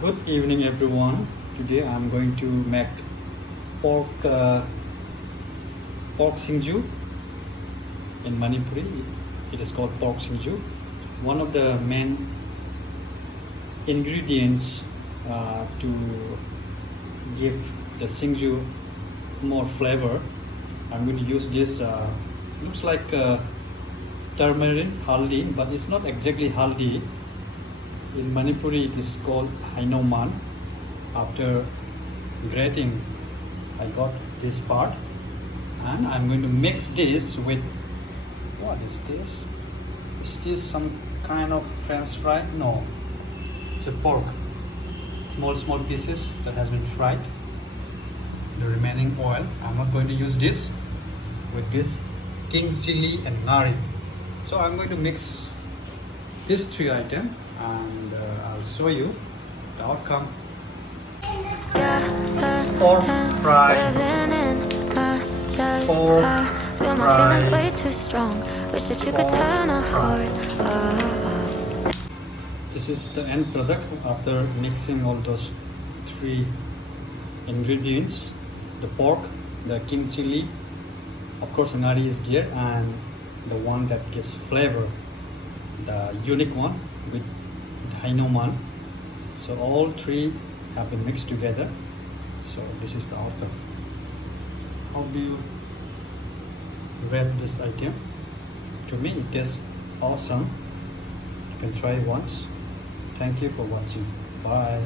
Good evening, everyone. Today I'm going to make pork Singju in Manipuri. It is called pork Singju. One of the main ingredients to give the Singju more flavor. I'm going to use this. Looks like turmeric haldi, but it's not exactly haldi. In Manipuri, it is called Heinouman. After grating, I got this part, and I'm going to mix this with what is this? Is this some kind of French fry? No, it's a pork. Small pieces that has been fried. The remaining oil. I'm not going to use this with this king chili and nari. So I'm going to mix these three items, and I'll show you the outcome. Pork fried. Pork fried. Way too strong. Wish that you could turn a heart. This is the end product after mixing all those three ingredients: the pork, the king chili, of course nari is there, and the one that gives flavor, the unique one with Heinouman. So all three have been mixed together. So this is the outcome. How do you rate this item? To me, it tastes awesome. You can try it once. Thank you for watching. Bye.